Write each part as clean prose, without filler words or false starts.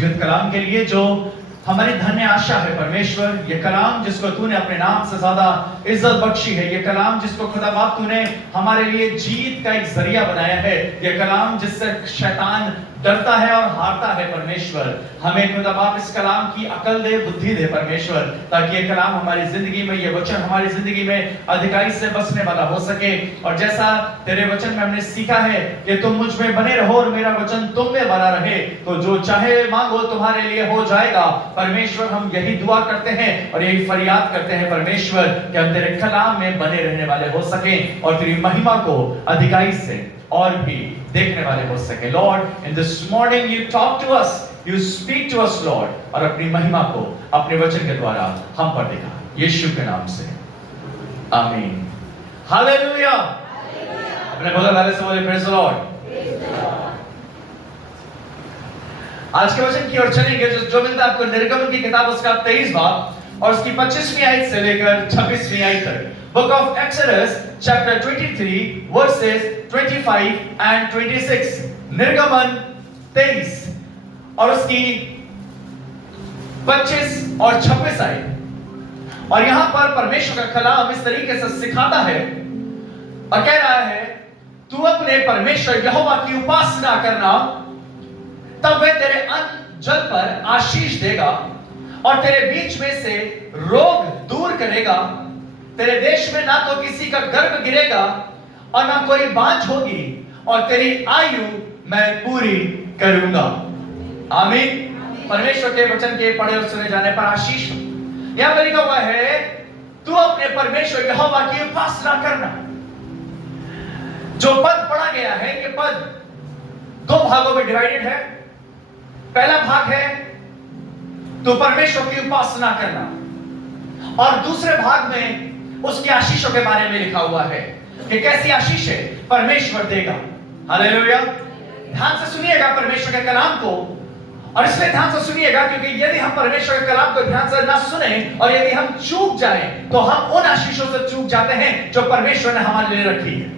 जीवित कलाम के लिए जो हमारी धन्य आशा है परमेश्वर। ये कलाम जिसको तूने अपने नाम से ज्यादा इज्जत बख्शी है, ये कलाम जिसको खुदा बाप तूने हमारे लिए जीत का एक जरिया बनाया है, ये कलाम जिससे शैतान डरता है और हारता है परमेश्वर। हमें खुदा बाप इस कलाम की अकल दे, बुद्धि दे परमेश्वर, ताकि ये कलाम हमारी जिंदगी में, ये वचन हमारी जिंदगी में अधिकारी से बसने वाला हो सके। और जैसा तेरे वचन में हमने सीखा है कि तुम मुझ में बने रहो और मेरा वचन तुम में बना रहे, तो जो चाहे मांगो तुम्हारे लिए हो जाएगा। परमेश्वर हम यही दुआ करते हैं और यही फरियाद करते हैं परमेश्वर कि हम तेरे कलाम में बने रहने वाले हो सके और तेरी महिमा को अधिकारी से और भी देखने वाले हो सके। Lord, in this morning you talk to us, you speak to us Lord, और अपनी महिमा को अपने वचन के द्वारा हम पर दिखा, यीशु के नाम से आमीन। हालेलुया। अपने बगल वाले से बोले प्रेज़ द लॉर्ड। आज के वचन की ओर चलेंगे जो मिलता है आपको निर्गमन की किताब उसका 23 बाब और उसकी 25वीं आयत से लेकर 26वीं आयत तक। Book of exodus chapter 23 versus 25 and 26। निर्गमन 23 और उसकी 25 और 26 आयत। और यहां पर परमेश्वर का कलाम इस तरीके से सिखाता है और कह रहा है, तू अपने परमेश्वर यहोवा की उपासना करना, तब वह तेरे अन्न जल पर आशीष देगा और तेरे बीच में से रोग दूर करेगा। तेरे देश में ना तो किसी का गर्भ गिरेगा और ना कोई बांझ होगी, और तेरी आयु मैं पूरी करूंगा। आमीन। परमेश्वर के वचन के पढ़े और सुने जाने पर आशीष। यहां पर लिखा हुआ है, तू अपने परमेश्वर यहोवा की उपासना करना। जो पद पढ़ा गया है, ये पद 2 भागों में डिवाइडेड है। पहला भाग है तो परमेश्वर की उपासना करना, और दूसरे भाग में उसकी आशीषों के बारे में लिखा हुआ है कि कैसी आशीष है परमेश्वर देगा। हालेलुया। ध्यान से सुनिएगा परमेश्वर के कलाम को, और इसलिए ध्यान से सुनिएगा क्योंकि यदि हम परमेश्वर के कलाम को ध्यान से ना सुने और यदि हम चूक जाएं, तो हम उन आशीषों से चूक जाते हैं जो परमेश्वर ने हमारे लिए रखी है।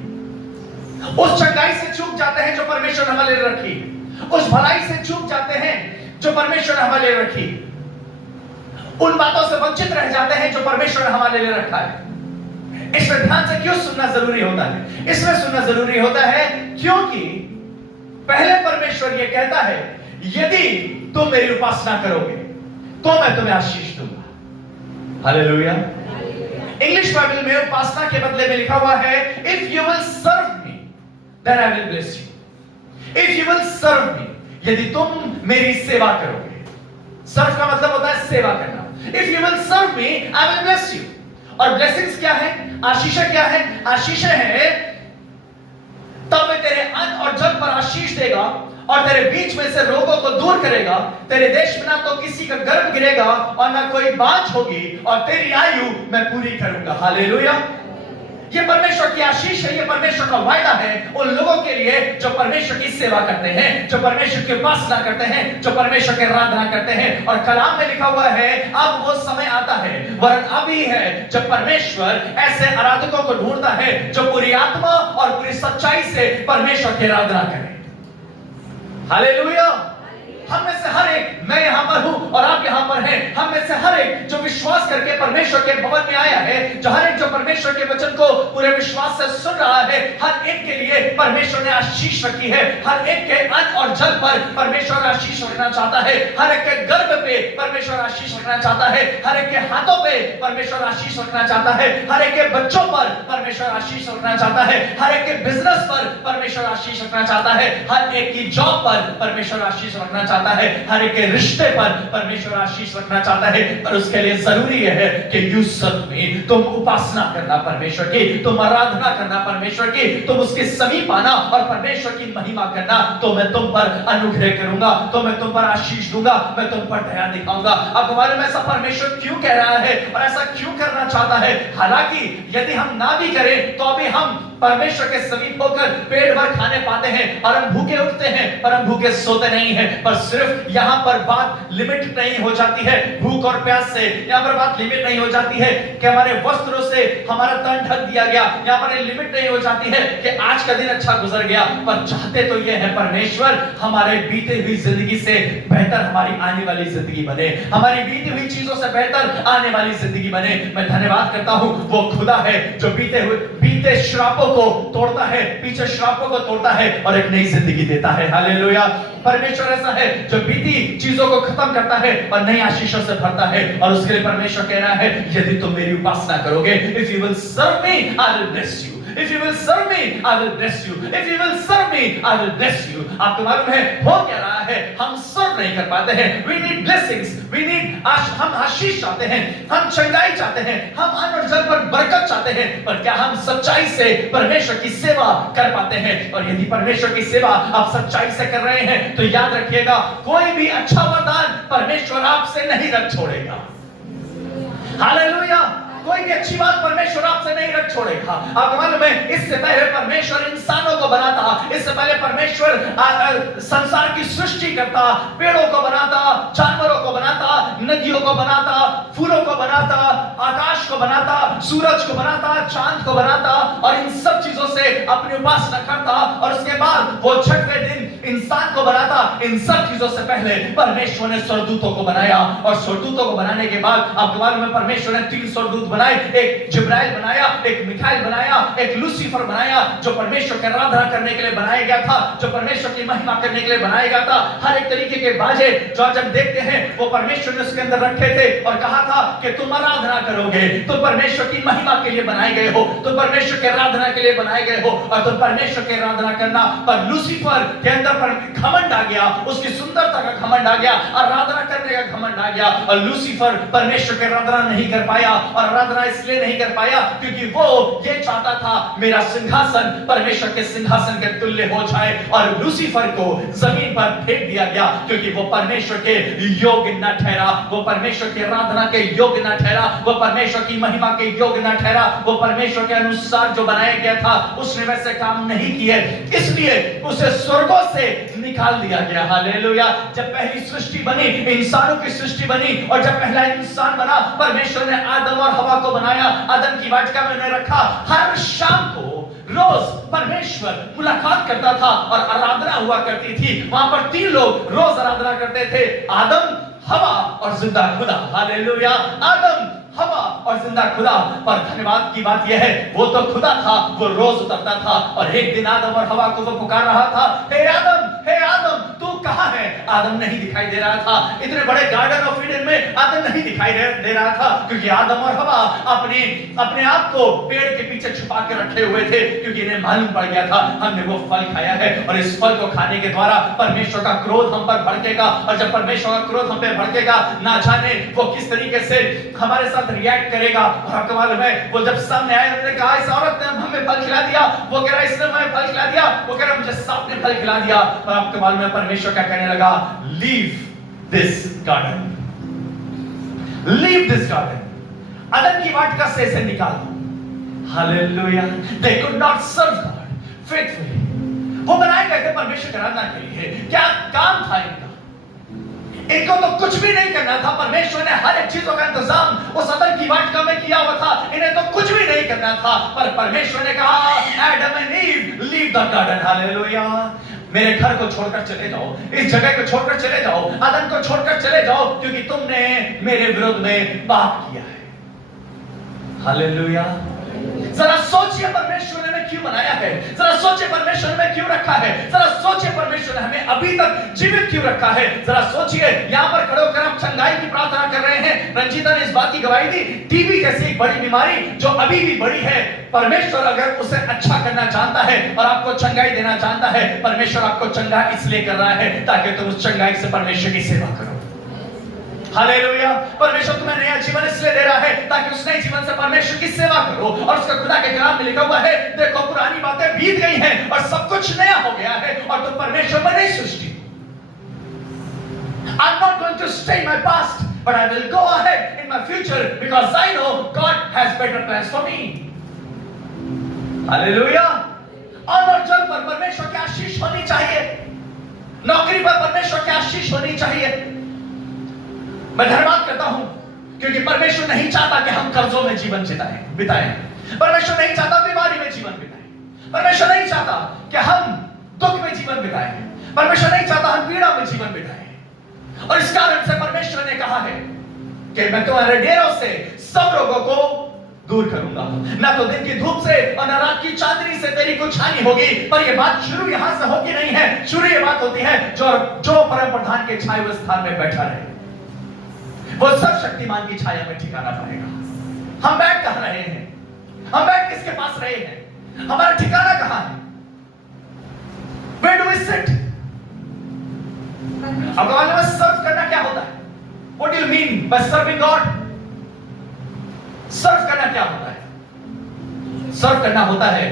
उस चंगाई से चूक जाते हैं जो परमेश्वर ने हमारे लिए रखी है। उस भलाई से चूक जाते हैं जो परमेश्वर ने हमारे लिए रखी। उन बातों से वंचित रह जाते हैं जो परमेश्वर ने हमारे लिए रखा है। इसमें ध्यान से क्यों सुनना जरूरी होता है? इसमें सुनना जरूरी होता है क्योंकि पहले परमेश्वर ये कहता है, यदि तुम मेरी उपासना करोगे तो मैं तुम्हें आशीष दूंगा। हालेलुया। इंग्लिश बाइबल में उपासना के बदले में लिखा हुआ है, if you will serve me then I will bless you. If you will serve me, यदि तुम मेरी सेवा करोगे। सर्व का मतलब होता है सेवा करना। If you will serve me, I will bless you। और blessings क्या है? आशीषें क्या है? आशीषें है तब वह तेरे अन्न और जल पर आशीष देगा और तेरे बीच में से रोगों को दूर करेगा। तेरे देश में ना तो किसी का गर्भ गिरेगा और ना कोई बांझ होगी, और तेरी आयु मैं पूरी करूंगा। हालेलुया। ये परमेश्वर की आशीष है, ये परमेश्वर का वायदा है उन लोगों के लिए जो परमेश्वर की सेवा करते हैं, जो परमेश्वर की उपासना करते हैं, जो परमेश्वर की आराधना करते हैं। और कलाम में लिखा हुआ है, अब वो समय आता है, वरन अभी है, जब परमेश्वर ऐसे आराधकों को ढूंढता है जो पूरी आत्मा और पूरी सच्चाई से परमेश्वर की आराधना करें। हालेलुया। हम में से हर एक, मैं यहां पर हूं और आप यहां पर हैं, हम में से हर एक जो विश्वास करके परमेश्वर के भवन में आया है, जो हर एक जो परमेश्वर के वचन को पूरे विश्वास से सुन रहा है, हर एक के लिए परमेश्वर ने आशीष रखी है। हर एक के अन्न और जल पर परमेश्वर आशीष रखना चाहता है। हर एक के गर्भ पे परमेश्वर आशीष रखना चाहता है। हर एक के हाथों पे परमेश्वर आशीष रखना चाहता है। हर एक के बच्चों पर परमेश्वर आशीष रखना चाहता है। हर एक के बिजनेस पर परमेश्वर आशीष रखना चाहता है। हर एक की जॉब पर परमेश्वर आशीष रखना चाहता है। हर एक के रिश्ते पर परमेश्वर आशीष रखना चाहता है। पर उसके लिए जरूरी है कि यू सर्व मी, तुम उपासना करना परमेश्वर की, तुम आराधना करना परमेश्वर की, तुम उसके समीप आना और परमेश्वर की महिमा करना। तो मैं तुम पर अनुग्रह करूंगा, तो मैं तुम पर आशीष दूंगा, मैं तुम पर दया दिखाऊंगा। अब हमारे में ऐसा परमेश्वर क्यों कह रहा है और ऐसा क्यों करना चाहता है? हालांकि यदि हम ना भी करें तो अभी हम परमेश्वर के समीप होकर पेट भर खाने पाते हैं और हम भूखे उठते हैं और हम भूखे सोते नहीं हैं। पर सिर्फ यहाँ पर बात लिमिट नहीं हो जाती है भूख और प्यास से, यहाँ पर बात लिमिट नहीं हो जाती है कि हमारे वस्त्रों से हमारा तन ढक दिया गया, यहाँ पर लिमिट नहीं हो जाती है कि आज का दिन अच्छा गुजर गया। पर चाहते तो ये है परमेश्वर हमारे बीते हुई जिंदगी से बेहतर हमारी आने वाली जिंदगी बने, हमारी बीती हुई चीजों से बेहतर आने वाली जिंदगी बने। मैं धन्यवाद करता हूं वो खुदा है जो बीते श्रापों को तोड़ता है, पीछे श्रापों को तोड़ता है और एक नई जिंदगी देता है। हालेलुया। परमेश्वर ऐसा है जो बीती चीजों को खत्म करता है और नई आशीषों से भरता है। और उसके लिए परमेश्वर कह रहा है यदि तुम मेरी उपासना करोगे, if you will serve me I will bless you, if you will serve me I will bless you, if you will serve me I will bless you। आपको मालूम है हो क्या रहा है, हम सर्व नहीं कर पाते हैं। we need blessings, we need हम आशीष चाहते हैं, हम चंगाई चाहते हैं, हम अन्न और जल पर बरकत चाहते हैं, पर क्या हम सच्चाई से परमेश्वर की सेवा कर पाते हैं? और यदि परमेश्वर की सेवा आप सच्चाई से कर रहे हैं तो याद रखिएगा कोई भी अच्छा वरदान परमेश्वर आपसे नहीं रख छोड़ेगा। हालेलुया। कोई भी अच्छी बात परमेश्वर आपसे नहीं रख छोड़ेगा। आपको मालूम है इससे पहले परमेश्वर इंसानों को बनाता, इससे पहले परमेश्वर संसार की सृष्टि करता, पेड़ों को बनाता, जानवरों को बनाता, नदियों को बनाता, फूलों को बनाता, आकाश को बनाता, सूरज को बनाता, चांद को बनाता और इन सब चीजों से अपनी उपासना करता और उसके बाद वो छठवें दिन इंसान को बनाता। इन सब चीजों से पहले परमेश्वर ने स्वर्गदूतों को बनाया और स्वर्गदूतों को बनाने के बाद आपको मालूम है परमेश्वर ने 3 स्वर्गदूत बनाए, एक जिब्राइल बनाया, एक मिखाइल बनाया, एक लूसीफर बनाया जो परमेश्वर की आराधना करने के लिए बनाया गया था, जो परमेश्वर की महिमा करने के लिए बनाया गया था। हर एक तरीके के बाजे जो आज हम देखते हैं वो परमेश्वर ने उसके अंदर रखे थे और कहा था कि तुम आराधना करोगे, तुम परमेश्वर की महिमा के लिए बनाए गए हो, तुम परमेश्वर की आराधना के लिए बनाए गए हो और तुम परमेश्वर की आराधना करना। पर लूसीफर के अंदर पर घमंड आ गया, उसकी सुंदरता का घमंड आ गया, आराधना करने का घमंड आ गया और लूसीफर परमेश्वर की आराधना नहीं कर पाया। और आराधना इसलिए नहीं कर पाया क्योंकि वो ये चाहता था मेरा सिंहासन परमेश्वर के सिंहासन के तुल्य हो जाए और लूसीफर को जमीन पर फेंक दिया गया क्योंकि वो परमेश्वर के योग्य न ठहरा, वो परमेश्वर की आराधना के योग्य न ठहरा, वो परमेश्वर की महिमा के योग्य न ठहरा, वो परमेश्वर के अनुसार जो बनाया गया था उसने वैसे काम नहीं किए, इसलिए उसे स्वर्गों से निकाल दिया गया। हालेलुया। जब पहली सृष्टि बनी, इंसानों की सृष्टि बनी और जब पहला इंसान बना परमेश्वर ने आदम और हवा को बनाया, आदम की वाटिका में उन्हें रखा। हर शाम को रोज परमेश्वर मुलाकात करता था और आराधना हुआ करती थी। वहां पर 3 लोग रोज आराधना करते थे, आदम, हवा और जिंदा खुदा। हालेलुया। आदम, हवा और जिंदा खुदा। पर धन्यवाद की बात यह है वो तो खुदा था, वो रोज उतरता था और एक दिन आदम और हवा को वो पुकार रहा था, हे आदम तू कहां है? आदम नहीं दिखाई दे रहा था। इतने बड़े गार्डन ऑफ ईडन में आदम नहीं दिखाई दे रहा था क्योंकि आदम और हवा अपने आप को पेड़ के पीछे छुपा के रखे हुए थे क्योंकि इन्हें मालूम पड़ गया था हमने वो फल खाया है और इस फल को खाने के द्वारा परमेश्वर का क्रोध हम पर भड़केगा और जब परमेश्वर का क्रोध हम पे भड़केगा ना जाने वो किस तरीके से हमारे साथ रिएक्ट करेगा। और आपको मालूम है वो जब सामने आए उन्होंने कहा इस औरत ने हमें फल खिला दिया, वो कह रहा है इसने हमें फल खिला दिया, वो कह रहा है मुझे सांप ने फल खिला दिया। और आपको मालूम है परमेश्वर क्या कहने लगा, leave this garden, leave this garden, अदन की वाटिका से इसे निकालो। Hallelujah. They could not serve God faithfully। वो बनाए गए थे परमेश्वर की आराधना के लिए। क्या काम था इनका? इनको तो कुछ भी नहीं करना था। परमेश्वर ने हर एक चीजों का इंतजाम उस अदन की वाटिका में किया हुआ था, इन्हें तो कुछ भी नहीं करना था। पर परमेश्वर ने कहा Adam and ewe leave the garden. Hallelujah. मेरे घर को छोड़कर चले जाओ, इस जगह को छोड़कर चले जाओ, अदन को छोड़कर चले जाओ क्योंकि तुमने मेरे विरुद्ध में पाप किया है। हालेलुया। जरा सोचिए परमेश्वर ने हमें क्यों बनाया है, जरा सोचिए परमेश्वर ने हमें क्यों रखा है, जरा सोचिए परमेश्वर ने हमें अभी तक जीवित क्यों रखा है। जरा सोचिए यहाँ पर खड़े होकर हम चंगाई की प्रार्थना कर रहे हैं। रंजीता ने इस बात की गवाही दी, टीबी जैसी एक बड़ी बीमारी जो अभी भी बड़ी है, परमेश्वर अगर उसे अच्छा करना चाहता है और आपको चंगाई देना चाहता है, परमेश्वर आपको चंगा इसलिए कर रहा है ताकि तुम उस चंगाई से परमेश्वर की सेवा करो। हालेलुया। परमेश्वर तुम्हें नया जीवन इसलिए दे रहा है ताकि उस नए जीवन से परमेश्वर की सेवा करो। और उसका खुदा के कलाम में लिखा हुआ है, देखो पुरानी बातें बीत गई हैं और सब कुछ नया हो गया है और तुम परमेश्वर में नई सृष्टि। I'm not going to stay in my past, but I will go ahead in my future because I know God has better plans for me. Hallelujah. और जल पर परमेश्वर की आशीष होनी चाहिए, नौकरी पर परमेश्वर की आशीष होनी चाहिए। मैं धन्यवाद करता हूं क्योंकि परमेश्वर नहीं चाहता कि हम कर्जों में जीवन बिताएं। परमेश्वर नहीं चाहता बीमारी में जीवन बिताएं। परमेश्वर नहीं चाहता कि हम दुख में जीवन बिताएं। परमेश्वर नहीं चाहता हम पीड़ा में जीवन बिताएं। और इस कारण से परमेश्वर ने कहा है कि मैं तुम्हारे डेरों से सब रोगों को दूर करूंगा। ना तो दिन की धूप से और ना रात की चांदनी से तेरी कुछ हानि होगी। पर यह बात शुरू यहां से होगी नहीं है, शुरू यह बात होती है जो परम प्रधान के छाए हुए स्थान में बैठा रहे वो सब शक्तिमान की छाया में ठिकाना पाएगा। हम बैठ कहां रहे हैं? हम बैठ किसके पास रहे हैं? हमारा ठिकाना कहां है? Where do we sit? अब मालूम है सर्व करना क्या होता है? What do you mean by serving God? सर्व करना क्या होता है? सर्व करना होता है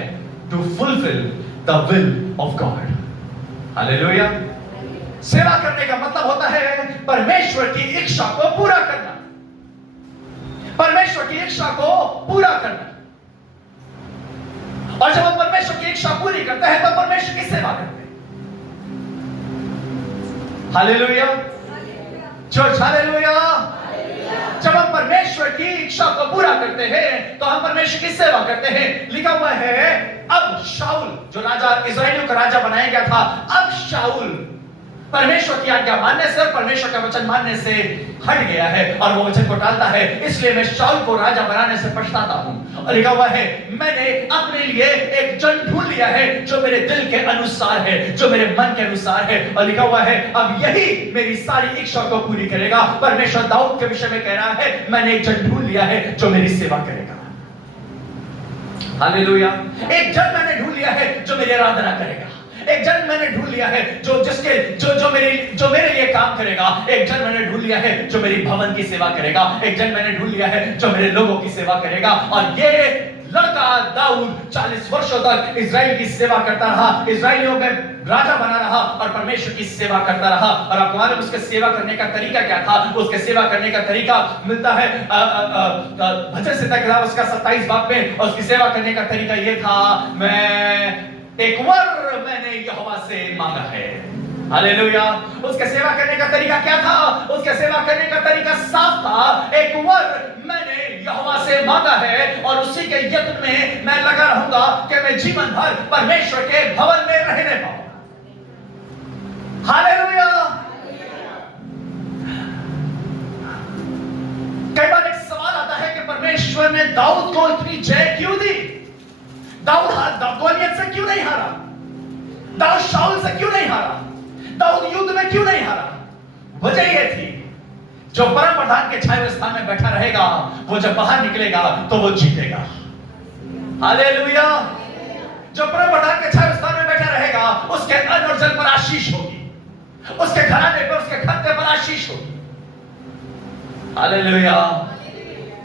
to fulfill the will of God. Hallelujah. सेवा करने का मतलब होता है परमेश्वर की इच्छा को पूरा करना। परमेश्वर की इच्छा को पूरा करना। और जब हम परमेश्वर की इच्छा पूरी करते हैं तो परमेश्वर की सेवा करते हैं। हालेलुया। Church hallelujah. जब हम परमेश्वर की इच्छा को पूरा करते हैं तो हम परमेश्वर की सेवा करते हैं। लिखा हुआ है अब शाऊल जो राजा इस्राएलियों का राजा बनाया गया था, अब शाऊल परमेश्वर की आज्ञा मानने से और परमेश्वर का वचन मानने से हट गया है और वो वचन को टालता है। इसलिए मैं शाऊल को राजा बनाने से पछताता हूं। और लिखा हुआ है मैंने अपने लिए एक जन ढूंढ लिया है जो मेरे दिल के अनुसार है, जो मेरे मन के अनुसार है। और लिखा हुआ है अब यही मेरी सारी इच्छा को पूरी करेगा। परमेश्वर दाऊद के विषय में कह रहा है मैंने एक जन ढूंढ लिया है जो मेरी सेवा करेगा। हालेलुया। एक जन मैंने ढूंढ लिया है जो मेरी आराधना करेगा। एक जन मैंने ढूंढ लिया है जो मेरे लिए काम करेगा। एक जन मैंने ढूंढ लिया है जो मेरी भवन की सेवा करेगा। एक जन मैंने ढूंढ लिया है जो मेरे लोगों की सेवा करेगा। और ये लड़का दाऊद 40 वर्षों तक इजराइल की सेवा करता रहा, इजराइलियों में राजा बना रहा और परमेश्वर की सेवा करता रहा। और आपको मालूम उसके सेवा करने का तरीका क्या था? उसके सेवा करने का तरीका मिलता है भजन संहिता किताब उसका 27 बाब में। और उसकी सेवा करने का तरीका यह था मैं एक वर मैंने यहोवा से मांगा है। हालेलुया। उसके सेवा करने का तरीका क्या था? उसके सेवा करने का तरीका साफ था, एक वर मैंने यहोवा से मांगा है और उसी के यत्न में मैं लगा रहूंगा कि मैं जीवन भर परमेश्वर के भवन में रहने पाऊं। हालेलुया। कई बार एक सवाल आता है कि परमेश्वर ने दाऊद को इतनी जय क्यों दी? दाऊद गोलियत से क्यों नहीं हारा? दाऊद शाऊल से क्यों नहीं हारा? दाऊद युद्ध में क्यों नहीं हारा? वजह यह थी जो परम प्रधान के छाए हुए स्थान में बैठा रहेगा वो जब बाहर निकलेगा तो वो जीतेगा। हालेलुया। जो परम प्रधान के छाए हुए स्थान में बैठा रहेगा उसके अन्न और जल पर आशीष होगी, उसके घराने पर उसके खत्ते पर आशीष होगी। हालेलुया।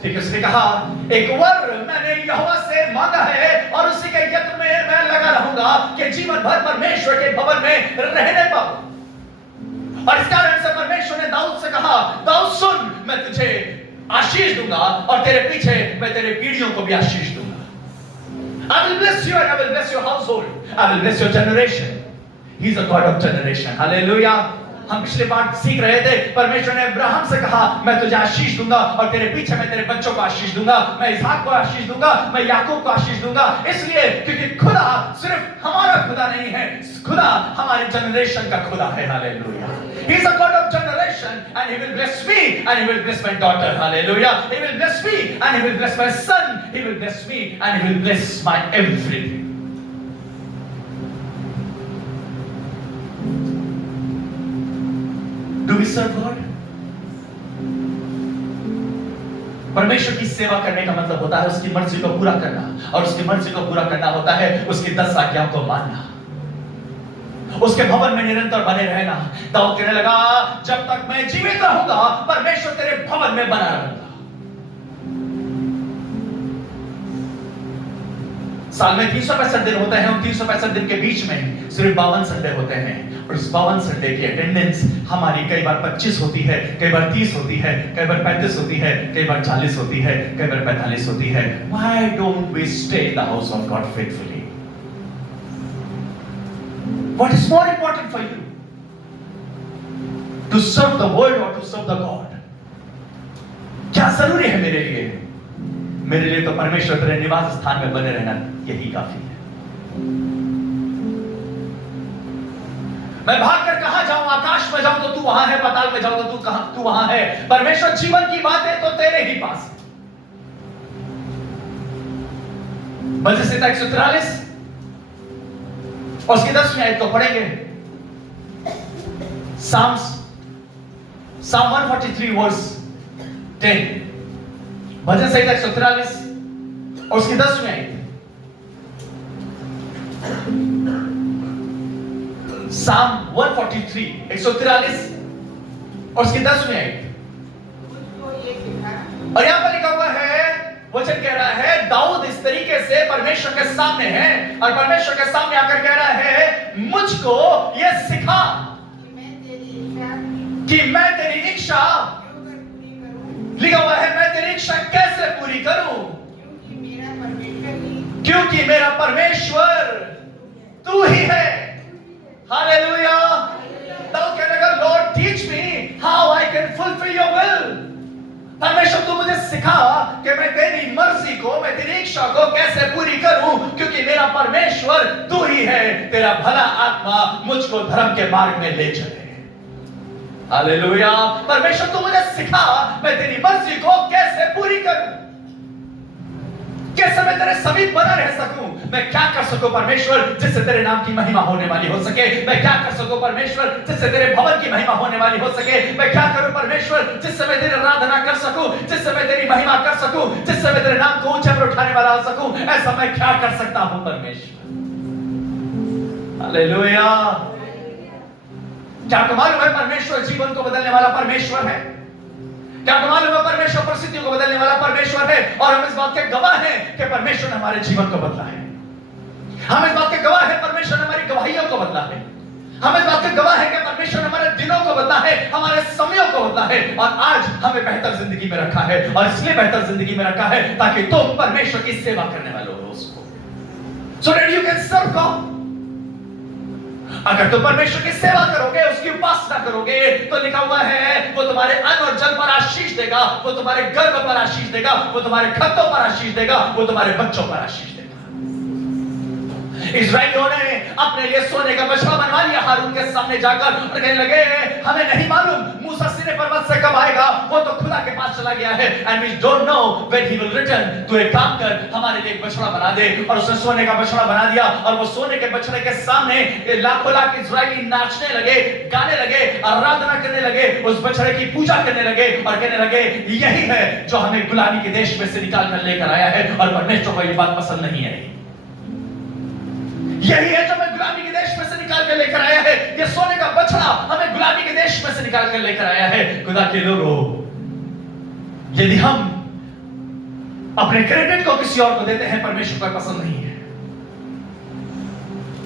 ठीक, उसने कहा एक वर मैंने यहोवा से मांगा है और उसी के यत्न में मैं लगा रहूंगा कि जीवन भर परमेश्वर के भवन में रहने पाऊं। और इस कारण से परमेश्वर ने दाऊद से कहा दाऊद सुन मैं तुझे आशीष दूंगा और तेरे पीछे मैं तेरे पीढ़ियों को भी आशीष दूंगा। I will bless you and I will bless your household. I will bless your generation. He is a God of generation. Hallelujah. हम पिछले पाठ सीख रहे थे परमेश्वर ने अब्राहम से कहा मैं तुझे आशीष दूंगा और तेरे पीछे मैं तेरे बच्चों को आशीष दूंगा, मैं इसहाक को आशीष दूंगा, मैं याकूब को आशीष दूंगा। इसलिए क्योंकि खुदा सिर्फ हमारा खुदा नहीं है, खुदा हमारे जनरेशन का खुदा है। Hallelujah. He is a God of generation and he will bless me and he will bless my daughter. Hallelujah. He will bless me and he will bless my son. He will bless me and he will bless my everything. Do we serve God? परमेश्वर की सेवा करने का मतलब होता है उसकी मर्जी को पूरा करना और उसकी मर्जी को पूरा करना होता है उसकी 10 आज्ञाओं को मानना, उसके भवन में निरंतर बने रहना। दाऊद कहने लगा जब तक मैं जीवित रहूंगा परमेश्वर तेरे भवन में बना रहूंगा। साल में 365 दिन होते हैं, उन 365 दिन के बीच में सिर्फ 52 संडे होते हैं, और इस 52 संडे की अटेंडेंस हमारी कई बार 25 होती है, कई बार 30 होती है, कई बार 35 होती है, कई बार 40 होती है, कई बार 45 होती है. Why don't we stay in the house of God faithfully? What is more important for you? To serve the world or to serve the God? क्या जरूरी है मेरे लिए? मेरे लिए तो परमेश्वर तेरे निवास स्थान में बने रहना यही काफी है. मैं भागकर कहां जाऊं? आकाश में जाऊं तो तू वहां है, पाताल में जाऊं तो तू वहां है. परमेश्वर जीवन की बात है तो तेरे ही पास है. भजन संहिता 143 और उसकी 10वीं आयत को पढ़ेंगे. Psalm 143 verse 10. भजन संहिता 143 और उसकी 10वीं आयत. Psalm 143 143 और उसकी 10वीं आयत. और यहां पर लिखा हुआ है, वचन कह रहा है, दाऊद इस तरीके से परमेश्वर के सामने है और परमेश्वर के सामने आकर कह रहा है, मुझको यह सिखा कि मैं तेरी इच्छा, लिखा हुआ है, मैं तेरी इच्छा कैसे पूरी करूं, क्योंकि मेरा परमेश्वर तू ही है. हालेलुया. दाऊद कहने लगा, Lord teach me how I can fulfil your will. परमेश्वर तू मुझे सिखा कि मैं तेरी मर्जी को, मैं तेरी इच्छा को कैसे पूरी करूं, क्योंकि मेरा परमेश्वर तू ही है. तेरा भला आत्मा मुझको धर्म के मार्ग में ले चले. हालेलुया. परमेश्वर तू मुझे सिखा मैं तेरी मर्जी को कैसे पूरी करूं, कैसे मैं तेरे समीप बना रह सकूं. मैं क्या कर सकूं परमेश्वर जिससे तेरे नाम की महिमा होने वाली हो सके. मैं क्या कर सकूं परमेश्वर जिससे तेरे भवन की महिमा होने वाली हो सके. मैं क्या करूं परमेश्वर जिससे मैं तेरी आराधना कर सकूं, जिससे मैं तेरी महिमा कर सकूं, जिससे मैं तेरे नाम को ऊंचे पर उठाने वाला हो सकूं. ऐसा मैं क्या कर सकता हूं परमेश्वर. हालेलुया. क्या आपको मालूम है परमेश्वर जीवन को बदलने वाला परमेश्वर है? क्या आपको मालूम है परमेश्वर परिस्थितियों को बदलने वाला परमेश्वर है? और हम इस बात के गवाह हैं कि परमेश्वर ने हमारे जीवन को बदला है. हम इस बात के गवाह हैं परमेश्वर ने हमारी गवाहियों को बदला है. हम इस बात के गवाह हैं कि परमेश्वर ने हमारे दिनों को बदला है, हमारे समयों को बदला है, और आज हमें बेहतर जिंदगी में रखा है. और इसलिए बेहतर जिंदगी में रखा है ताकि तुम परमेश्वर की सेवा करने वाले हो उसको. So that you can serve God. अगर तुम परमेश्वर की सेवा करोगे, उसकी उपासना करोगे, तो लिखा हुआ है वो तुम्हारे अन्न और जल पर आशीष देगा, वो तुम्हारे गर्भ पर आशीष देगा, वो तुम्हारे खतों पर आशीष देगा, वो तुम्हारे बच्चों पर आशीष देगा. इस्राएलियों ने अपने लिए सोने का बछड़ा बनवा लिया हारून के सामने जाकर, और कहने लगे, हमें नहीं मालूम मूसा सीने पर्वत से कब आएगा, वो तो खुदा के पास चला गया है, and we don't know when he will return. तू एक काम कर, हमारे लिए एक बछड़ा बना दे. और उसने सोने का बछड़ा बना दिया, और वो सोने के बछड़े के सामने लाखों लाख इस्राएली नाचने लगे, गाने लगे, आराधना करने लगे, उस बछड़े की पूजा करने लगे, और कहने लगे, यही है जो हमें गुलामी के देश में से निकाल कर लेकर आया है. और परमेश्वर को यह बात पसंद नहीं आई. यही है जो हमें गुलामी के देश में से निकाल कर लेकर आया है. ये सोने का बछड़ा हमें गुलामी के देश में से निकाल कर लेकर आया है. खुदा के लोगों, यदि हम अपने क्रेडिट को किसी और को देते हैं, परमेश्वर को पसंद नहीं है.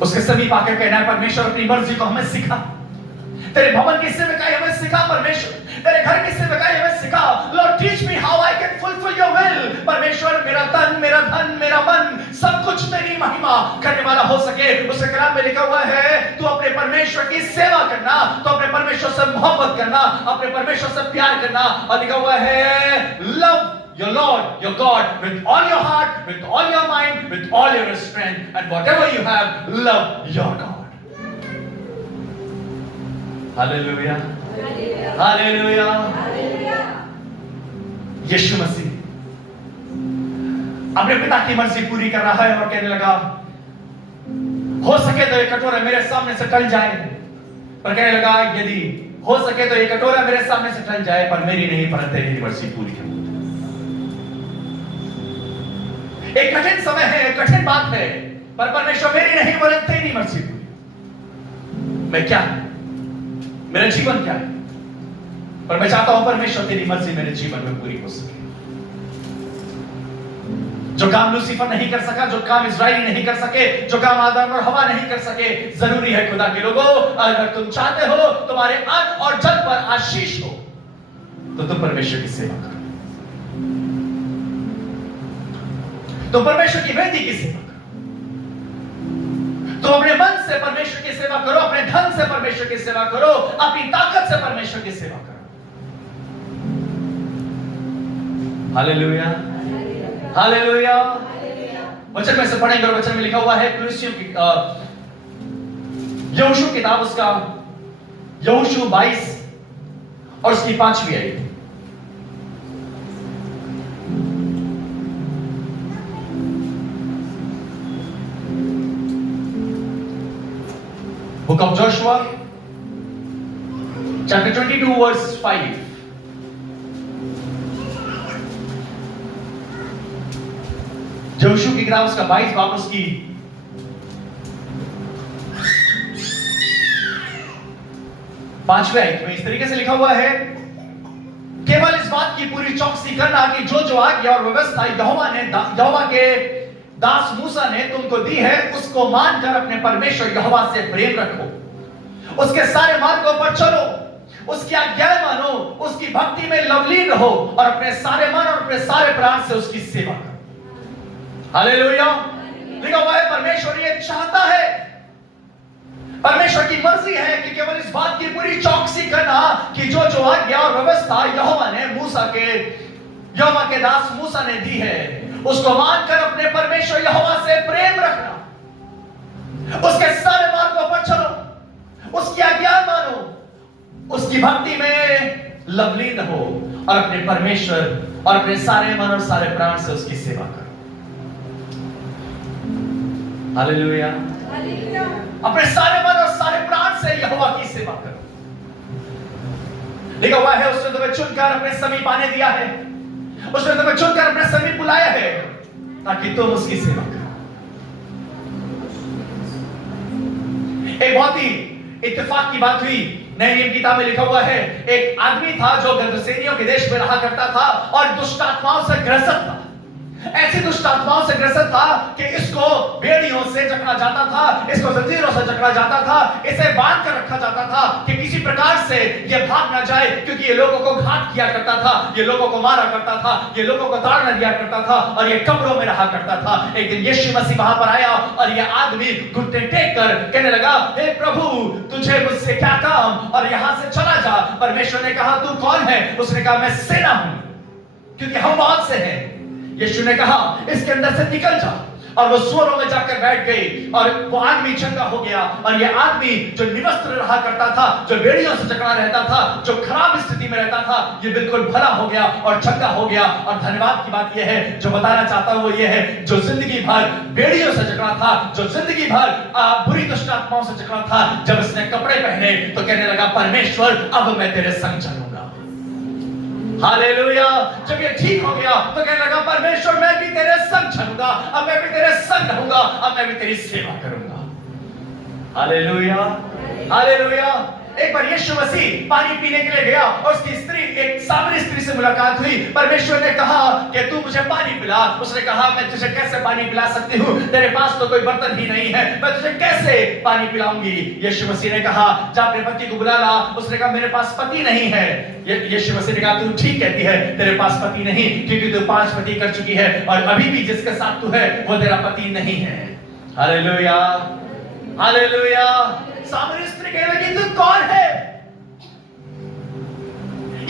उसके समीप आकर कहना है, परमेश्वर अपनी मर्जी को हमें सिखा. तेरे भवन की सेवकाई हमें सिखा परमेश्वर. तेरे घर की सेवकाई हमें सिखा. Lord teach me how I can fulfil your will. परमेश्वर मेरा तन, मेरा धन, मेरा मन, सब कुछ तेरी महिमा करने वाला हो सके. उस कलाम में लिखा हुआ है, तू अपने परमेश्वर की सेवा करना, तो अपने परमेश्वर से मोहब्बत करना, अपने परमेश्वर से प्यार करना. और लिखा हुआ है, love your Lord, your God with all your heart, with all your mind, with all your strength, and whatever you have, love your God. Hallelujah, hallelujah. यीशु मसीह अपने पिता की मर्जी पूरी कर रहा है और कहने लगा, हो सके तो ये कटोरा मेरे सामने से टल जाए. पर कहने लगा, यदि हो सके तो ये कटोरा मेरे सामने से टल जाए, पर मेरी नहीं, पर तेरी मर्जी पूरी कर. एक कठिन समय है, एक कठिन बात है, पर परमेश्वर मेरी नहीं, पर तेरी मर्जी पूरी. मैं क्या, मेरा जीवन क्या है, पर मैं चाहता हूं परमेश्वर तेरी मर्जी मेरे जीवन में पूरी हो सके. जो काम लूसीफर नहीं कर सका, जो काम इजराइली नहीं कर सके, जो काम आदम और हवा नहीं कर सके, जरूरी है खुदा के लोगों, अगर तुम चाहते हो तुम्हारे अन्न और जल पर आशीष हो तो तुम परमेश्वर की सेवा करो, तुम परमेश्वर की वेदी की सेवा करो, तुम अपने मन से परमेश्वर की सेवा करो, अपने धन से परमेश्वर की सेवा करो, अपनी ताकत से परमेश्वर की सेवा करो। Hallelujah, hallelujah. वचन में से पढ़ेंगे और वचन में लिखा हुआ है कुलुस्सियों की यहोशू किताब, उसका यहोशू 22 और उसकी 5वीं आयत। Book of Joshua, chapter 22, verse 5. यहोशू की किताब उसका 22 बाब उसकी 5वीं आयत में इस तरीके से लिखा हुआ है, केवल इस बात की पूरी चौकसी करना कि जो आज्ञा और व्यवस्था यहोवा के दास मूसा ने तुमको दी है उसको मानकर अपने परमेश्वर यहोवा से प्रेम रखो, उसके सारे मार्गों पर चलो, उसकी आज्ञा मानो, उसकी भक्ति में लवलीन रहो और अपने सारे मन और अपने सारे प्राण से उसकी सेवा करो। हालेलुया। लिखा हुआ है परमेश्वर ये चाहता है, परमेश्वर की मर्जी है कि केवल इस बात की पूरी चौकसी करना कि जो आज्ञा और व्यवस्था यहोवा के दास मूसा ने दी है उसको मानकर अपने परमेश्वर यहोवा से प्रेम रखना, उसके सारे मार्गों पर चलो, उसकी आज्ञा मानो, उसकी भक्ति में लवलीन हो और अपने परमेश्वर और अपने सारे मन और सारे प्राण से उसकी सेवा करो। हालेलुया। अपने सारे मन और सारे प्राण से यहोवा की सेवा करो। लिखा हुआ है उसने तुम्हें चुनकर अपने समीप आने दिया है, उसने तुम्हें चुनकर अपने समीप बुलाया है ताकि तुम उसकी सेवा करो। एक बहुत ही इत्तेफाक की बात हुई, नए नियम किताब में लिखा हुआ है, एक आदमी था जो गदरसेनियों के देश में रहा करता था और दुष्ट आत्माओं से ग्रसित था। ऐसी दुष्ट आत्माओं से ग्रसित था कि इसको बेड़ियों से जकड़ा जाता था, इसको जंजीरों से जकड़ा जाता था, इसे बांध कर रखा जाता था कि किसी प्रकार से ये भाग ना जाए, क्योंकि ये लोगों को घात किया करता था, ये लोगों को मारा करता था, ये लोगों को ताड़ना दिया करता था और ये कब्रों में रहा करता था। एक दिन यीशु मसीह वहां पर आया और ये आदमी घुटने टेक कर कहने लगा, हे प्रभु तुझे मुझसे क्या काम, और यहां से चला जा। परमेश्वर ने कहा तू कौन है? उसने कहा मैं सेना हूं, क्योंकि हम बहुत से हैं। यीशु ने कहा इसके अंदर से निकल जा, और वो सुअरों में जाकर बैठ गई और वो आदमी चंगा हो गया। और ये आदमी जो निवस्त्र रहा करता था, जो बेड़ियों से जकड़ा रहता था, जो खराब स्थिति में रहता था, ये बिल्कुल भला हो गया और चंगा हो गया। और धन्यवाद की बात यह है, जो बताना चाहता हूं वो ये है, जो जिंदगी भर बेड़ियों से जकड़ा था, जो जिंदगी भर बुरी दुष्ट आत्माओं से जकड़ा था, जब इसने कपड़े पहने तो कहने लगा परमेश्वर अब मैं तेरे संग चलूंगा। हालेलुया। जब ये ठीक हो गया तो कहने लगा परमेश्वर मैं भी तेरे संग चलूंगा, अब मैं भी तेरे संग रहूंगा, अब मैं भी तेरी सेवा करूंगा। Hallelujah, hallelujah. एक बार यीशु मसीह पानी पीने के लिए गया और उसकी स्त्री, एक सामरी स्त्री से मुलाकात हुई। परमेश्वर ने कहा कि तू मुझे पानी पिला। उसने कहा मैं तुझे कैसे पानी पिला सकती हूँ, तेरे पास तो कोई बर्तन ही नहीं है, मैं तुझे कैसे पानी पिलाऊंगी। यीशु मसीह ने कहा जा अपने पति को बुला ला। उसने कहा मेरे पास पति नहीं है। यीशु मसीह ने कहा तू ठीक कहती है, तेरे पास पति नहीं, क्योंकि तू 5 पति कर चुकी है और अभी भी जिसके साथ तू है वो तेरा पति नहीं है। Hallelujah, hallelujah. सामरी स्त्री कहने लगी तू कौन है?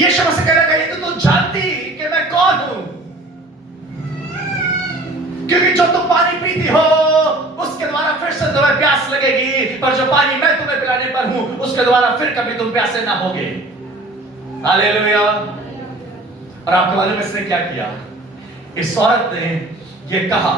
यीशु मसीह कहने लगा ये तो तू जानती कि मैं कौन हूं, क्योंकि जो तुम पानी पीती हो उसके द्वारा फिर से तुम्हें प्यास लगेगी, पर जो पानी मैं तुम्हें पिलाने पर हूं उसके द्वारा फिर कभी तुम प्यासे ना होगे। हालेलुया। और आपको मालूम है इसने क्या किया? इस औरत ने ये कहा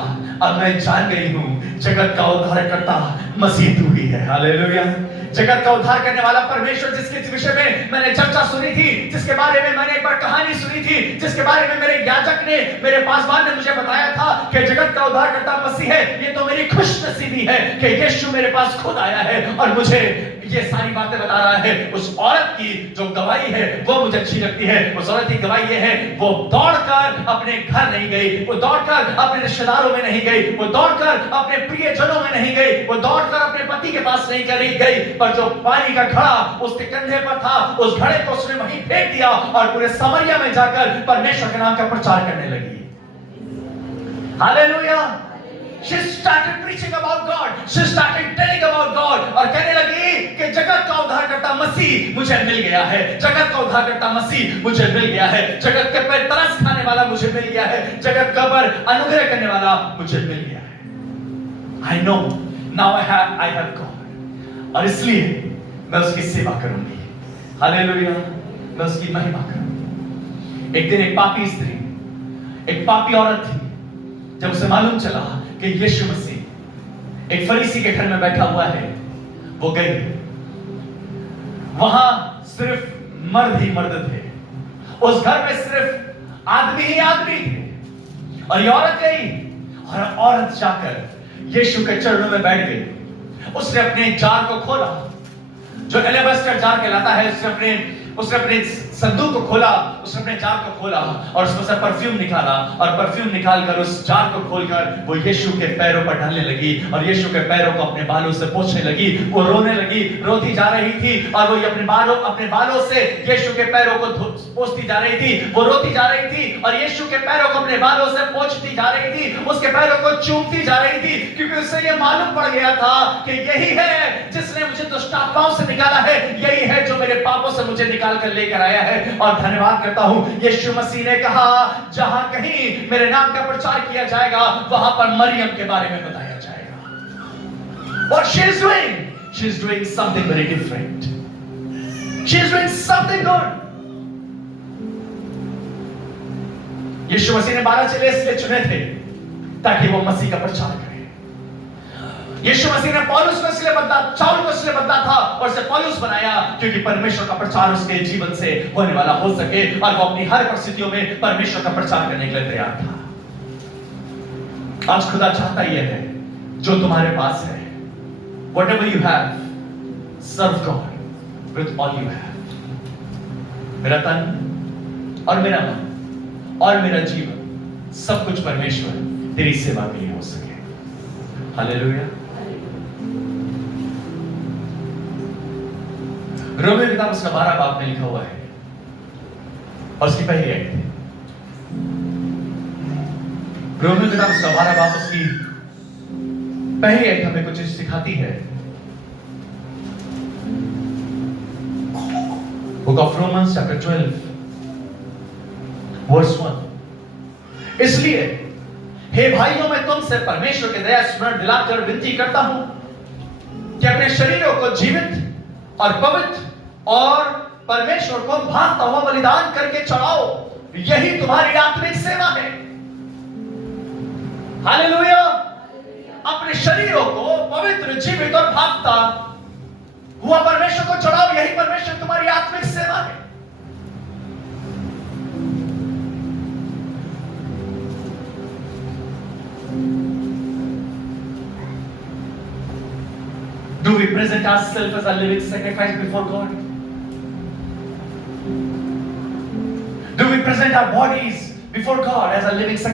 अब मैं जान गई हूं जगत का उद्धारकर्ता मसीह तू ही है। हालेलुया। जगत का उद्धार करने वाला परमेश्वर जिसके विषय में मैंने चर्चा सुनी थी, जिसके बारे में मैंने एक बार कहानी सुनी थी, जिसके बारे में मेरे याजक ने, मेरे पासवान ने मुझे बताया था कि जगत का उद्धारकर्ता मसीह है, ये तो मेरी खुशनसीबी है कि यीशु मेरे पास खुद आया है और मुझे ये सारी बातें बता रहा है। उस औरत की जो गवाही है वो मुझे अच्छी लगती है। उस औरत की गवाही ये है, वो दौड़कर अपने घर नहीं गई, वो दौड़कर अपने रिश्तेदारों में नहीं गई, वो दौड़कर अपने प्रियजनों में नहीं गई, वो दौड़कर अपने पति के पास नहीं गई, पर जो पानी का घड़ा उसके कंधे पर था, उस घड़े को उसने वहीं फेंक दिया और पूरे समरिया में जाकर परमेश्वर के नाम का प्रचार करने लगी। Hallelujah. She started preaching about God. She started telling about God. और कहने लगी कि जगत का उद्धारकर्ता मसीह मुझे मिल गया है, जगत का उद्धारकर्ता मसीह मुझे मिल गया है, जगत के पर तरस खाने वाला मुझे मिल गया है, जगत का पर अनुग्रह करने वाला मुझे मिल गया है। I know now I have God. और इसलिए मैं उसकी सेवा करूंगी। हालेलुया। मैं उसकी महिमा करूंगी। एक दिन एक पापी स्त्री, एक पापी औरत थी, जब उसे मालूम चला कि यीशु मसीह एक फरीसी के घर में बैठा हुआ है, वो गई। वहां सिर्फ मर्द ही मर्द थे, उस घर में सिर्फ आदमी ही आदमी थे। और ये औरत गई और औरत जाकर यीशु के चरणों में बैठ गई। उसने अपने जार को खोला, जो एलेबस्टर जार कहलाता है। उसने अपने संदूक को खोला, उसने अपने जार को खोला और उसमें से परफ्यूम निकाला, और परफ्यूम निकालकर उस जार को खोलकर वो यीशु के पैरों पर डालने लगी और यीशु के पैरों को अपने बालों से पोंछने लगी। वो रोने लगी, रोती जा रही थी और वो अपने बालों से यीशु के पैरों को पोंछती जा रही थी। वो रोती जा रही थी और यीशु के पैरों को अपने बालों से पोंछती जा रही थी, उसके पैरों को चूमती जा रही थी, क्योंकि उसे ये मालूम पड़ गया था कि यही है जिसने मुझे दुष्ट आत्माओं से निकाला है, यही है जो मेरे पापों से मुझे निकाल कर लेकर आया है। और धन्यवाद करता हूं, यीशु मसीह ने कहा जहां कहीं मेरे नाम का प्रचार किया जाएगा वहां पर मरियम के बारे में बताया जाएगा। What she is doing? She is doing something very different. She is doing something good. यीशु मसीह ने 12 चेले इसलिए चुने थे ताकि वो मसीह का प्रचार करें। यीशु मसीह ने पौलुस को इसलिए बदला, शाऊल को इसलिए बदला था और उसे पौलुस बनाया क्योंकि परमेश्वर का प्रचार उसके जीवन से होने वाला हो सके और वो अपनी हर परिस्थितियों में परमेश्वर का प्रचार करने के लिए तैयार था। आज खुदा चाहता यह है, जो तुम्हारे पास है, whatever you have, serve God with all you have. मेरा तन और मेरा मन और मेरा जीवन सब कुछ परमेश्वर तेरी सेवा के लिए हो सके। हालेलुया। रोमियो किताब उसका 12 बाब में लिखा हुआ है और उसकी पहली आयत है। रोमियो किताब उसका 12 बाब उसकी पहली आयत हमें कुछ सिखाती है। Book of Romans chapter 12 verse 1। इसलिए हे भाइयों, मैं तुमसे परमेश्वर के दया स्मरण दिलाकर विनती करता हूं कि अपने शरीरों को जीवित और पवित्र और परमेश्वर को भाता हुआ बलिदान करके चढ़ाओ, यही तुम्हारी आत्मिक सेवा है। हालेलुया। अपने शरीरों को पवित्र, जीवित और भागता हुआ परमेश्वर को चढ़ाओ, यही परमेश्वर तुम्हारी आत्मिक सेवा है। Do we present ourselves as a living sacrifice before God? Do we present our bodies before God as a living sacrifice?